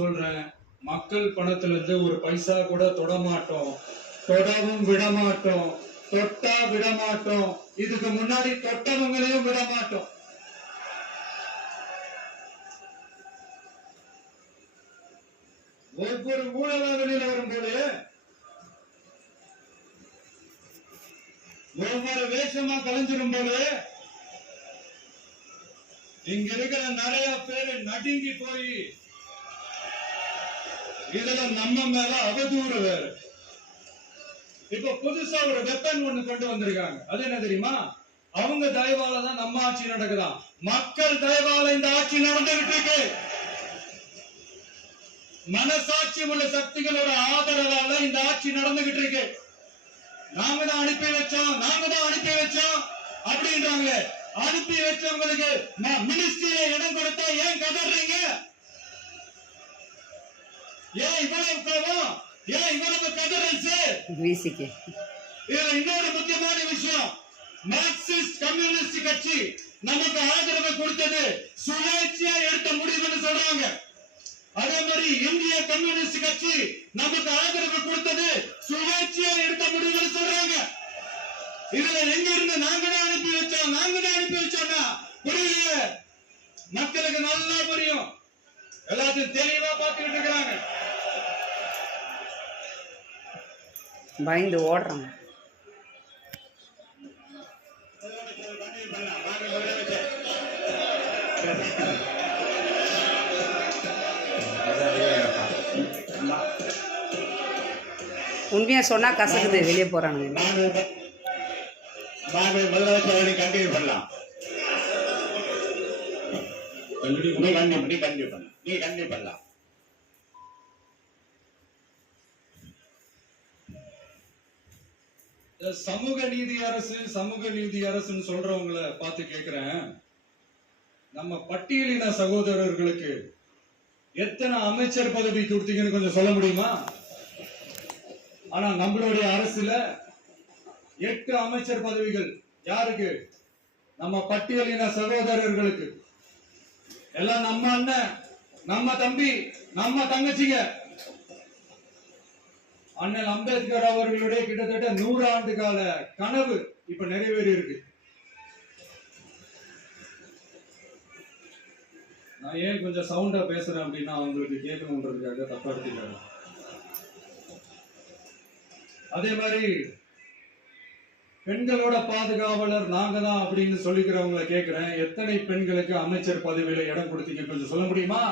சொல்றேன், மக்கள் பணத்துல இருந்து ஒரு பைசா கூட தொடமாட்டோம், தொடவும் விடமாட்டோம், தொட்டா விடமாட்டோம், இதுக்கு முன்னாடி தொட்டவங்களையும் விடமாட்டோம். ஒவ்வொரு ஊழலாக வெளியில வரும்போது ஒவ்வொரு வேஷமா கலைஞ்சிரும் போது இங்க இருக்கிற நிறைய பேரு நடுங்கி போய் இதுல நம்ம மேல அவதூறு வேற. இப்ப புதுசா ஒரு வெப்பன் ஒண்ணு கொண்டு வந்திருக்காங்க. அது என்ன தெரியுமா? அவங்க தயவால தான் நம்ம ஆட்சி நடக்குதாம். மக்கள் தயவால இந்த ஆட்சி நடந்துகிட்டு இருக்கு. மனசாட்சி உள்ள சக்திகளோட ஆதரவால இந்த ஆட்சி நடந்துகிட்டு இருக்கு. நாங்க தான் அனுப்பி வச்சோம் அப்படின்றாங்க. அனுப்பி வச்சவங்களுக்கு மினிஸ்ட்ரியில இடம் கொடுத்தா ஏன் கதறீங்க? ஏன் இவ்வளவு கோபம்? ஏன் இவ்வளவு கதறல்ஸ்? இதுல இன்னொரு முக்கியமான விஷயம், மார்க்சிஸ்ட் கம்யூனிஸ்ட் கட்சி நமக்கு ஆதரவு கொடுத்தது சுயேட்சையா எடுத்த முடிவுன்னு சொல்றாங்க. அதே மாதிரி இந்திய கம்யூனிஸ்ட் கட்சி நமக்கு ஆதரவு கொடுத்தது சுயேட்சையா எடுத்த முடிவுன்னு சொல்றாங்க. இதுல எங்க இருந்து நாங்க தான் அனுப்பி வச்சோம்னா புரியல. மக்களுக்கு நல்லா புரியும், எல்லாத்தையும் தெளிவா பார்த்துக்கிட்டு இருக்கிறாங்க. பயந்து ஓடுறாங்க. உண்மையா சொன்னா கசக்குது, வெளியே போறானுங்க. முதலமைச்சர் கண்டினியூ பண்ணலாம். நீ கண்டினியூ பண்ணலாம். சமூக நீதி அரசுன்னு சொல்றவங்களை பார்த்து கேக்குறேன், நம்ம பட்டியலின சகோதரர்களுக்கு எத்தனை அமைச்சர் பதவி கொடுத்தீங்கன்னு கொஞ்சம் சொல்ல முடியுமா? ஆனா நம்மளுடைய அரசுல 8 அமைச்சர் பதவிகள் யாருக்கு? நம்ம பட்டியலின சகோதரர்களுக்கு. எல்லாம் நம்ம அண்ணன், நம்ம தம்பி, நம்ம தங்கச்சிங்க. அண்ணல் அம்பேத்கர் அவர்களுடைய கிட்டத்தட்ட 100 ஆண்டு கால கனவு இப்ப நிறைவேறி இருக்கு. நான் ஏன் கொஞ்சம் சவுண்டா பேசுறேன் அப்படின்னா அவங்களுக்கு கேட்கணுன்றதுக்காக தப்பா எடுத்துக்கிறாங்க. அதே மாதிரி பெண்களோட பாதுகாவலர் நாங்க தான் அப்படின்னு சொல்லிக்கிறவங்களை கேட்கிறேன், எத்தனை பெண்களுக்கு அமைச்சர் பதவியில இடம் கொடுத்தீங்க கொஞ்சம் சொல்ல முடியுமா?